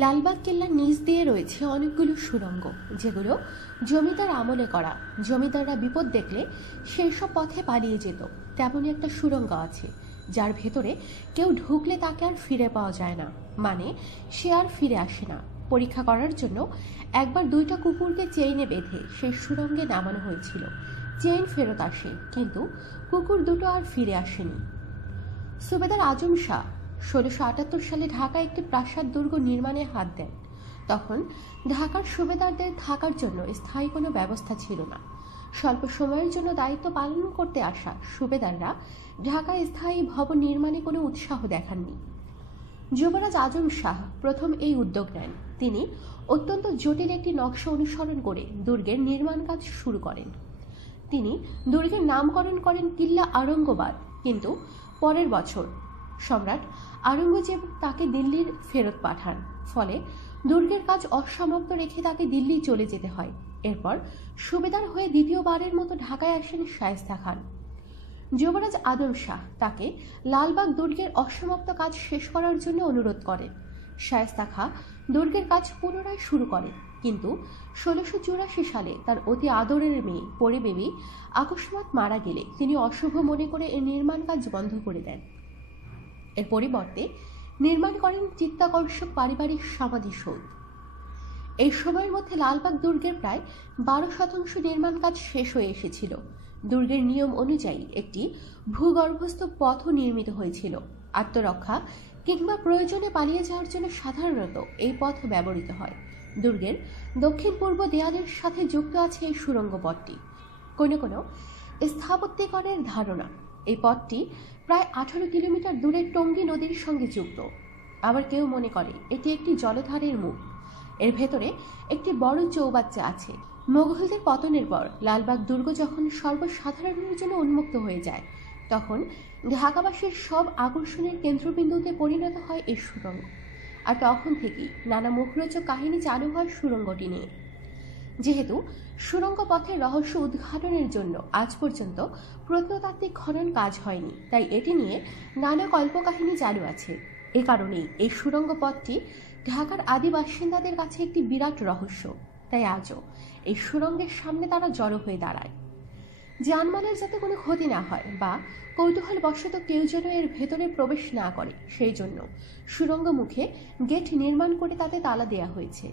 লালবাগ কেল্লার নিচ দিয়ে রয়েছে অনেকগুলো সুড়ঙ্গ, যেগুলো জমিদার আমলে করা, জমিদাররা বিপদ দেখলে সেই সব পথে পালিয়ে যেত। তেমনই একটা সুড়ঙ্গ আছে, যার ভেতরে কেউ ঢুকলে তাকে আর ফিরে পাওয়া যায় না। মানে সে আর ফিরে আসে না। পরীক্ষা করার জন্য একবার দুইটা কুকুরকে চেইনে বেঁধে সেই সুড়ঙ্গে নামানো হয়েছিল। চেইন ফেরত আসে, কিন্তু কুকুর দুটো আর ফিরে আসেনি। সুবেদার আজম শাহ ষোলোশো আটাত্তর সালে ঢাকায় একটি প্রাসাদ দুর্গ নির্মাণে হাত দেন। তখন ঢাকার সুবেদারদের থাকার জন্য স্থায়ী কোনো ব্যবস্থা ছিল না। স্বল্প সময়ের জন্য দায়িত্ব পালন করতে আসা সুবেদাররা ঢাকায় স্থায়ী ভবন নির্মাণে কোনো উৎসাহ দেখাননি। যুবরাজ আজম শাহ প্রথম এই উদ্যোগ নেন। তিনি অত্যন্ত জটিল একটি নকশা অনুসরণ করে দুর্গের নির্মাণ কাজ শুরু করেন। তিনি দুর্গের নামকরণ করেন কিল্লা আরঙ্গবাদ। কিন্তু পরের বছর সম্রাট আরঙ্গজেব তাকে দিল্লির ফেরত পাঠান, ফলে দুর্গের কাজ অসমাপ্ত রেখে তাকে দিল্লি চলে যেতে হয়। এরপর সুবেদার হয়ে দ্বিতীয়বারের মতো ঢাকায় আসেন শায়েস্তা খান। যুবরাজ আদম শাহ তাকে লালবাগ দুর্গের অসমাপ্ত কাজ শেষ করার জন্য অনুরোধ করেন। শায়েস্তা খাঁ দুর্গের কাজ পুনরায় শুরু করে কিন্তু ষোলোশো চুরাশি সালে তার অতি আদরের মেয়ে পরিবেবী আকস্মাৎ মারা গেলে তিনি অশুভ মনে করে এর নির্মাণ কাজ বন্ধ করে দেন। এর পরিবর্তে নির্মাণ করেন চিত্তাকর্ষক পারিবারিক সমাধিসৌধ এই সময়ের মধ্যে লালবাগ দুর্গের প্রায় বারো শতাংশ নির্মাণ কাজ শেষ হয়ে এসেছিল। দুর্গের নিয়ম অনুযায়ী একটি ভূগর্ভস্থ পথও নির্মিত হয়েছিল। আত্মরক্ষা কিংবা প্রয়োজনে পালিয়ে যাওয়ার জন্য সাধারণত এই পথ ব্যবহৃত হয়। দুর্গের দক্ষিণ পূর্ব দেয়ালের সাথে যুক্ত আছে এই সুড়ঙ্গ পথটি। কোনো কোনো স্থাপত্যিকরের ধারণা এই পথটি প্রায় আঠারো কিলোমিটার দূরে টঙ্গী নদীর সঙ্গে যুক্ত। আবার কেউ মনে করে এটি একটি জলধারের মুখ। এর ভেতরে একটি বড় চৌবাচ্চা আছে। মোগলদের পতনের পর লালবাগ দুর্গ যখন সর্বসাধারণের জন্য উন্মুক্ত হয়ে যায়, তখন ঢাকাবাসীর সব আকর্ষণের কেন্দ্রবিন্দুতে পরিণত হয় এই সুড়ঙ্গ আর তখন থেকেই নানা মুখরোচক কাহিনী চালু হয় সুড়ঙ্গটি নিয়ে। যেহেতু সুড়ঙ্গ পথের রহস্য উদ্ঘাটনের জন্য আজ পর্যন্ত প্রত্নতাত্ত্বিক খনন কাজ হয়নি, তাই এটি নিয়ে নানা কল্পকাহিনী চালু আছে। এ কারণেই এই সুড়ঙ্গ পথটি ঢাকার আদি বাসিন্দাদের কাছে একটি বিরাট রহস্য। তাই আজও এই সুড়ঙ্গের সামনে তারা জড়ো হয়ে দাঁড়ায়। জানমালের যাতে কোনো ক্ষতি না হয় বা কৌতূহল বশত কেউ যেন এর ভেতরে প্রবেশ না করে, সেই জন্য সুড়ঙ্গ মুখে গেট নির্মাণ করে তাতে তালা দেয়া হয়েছে।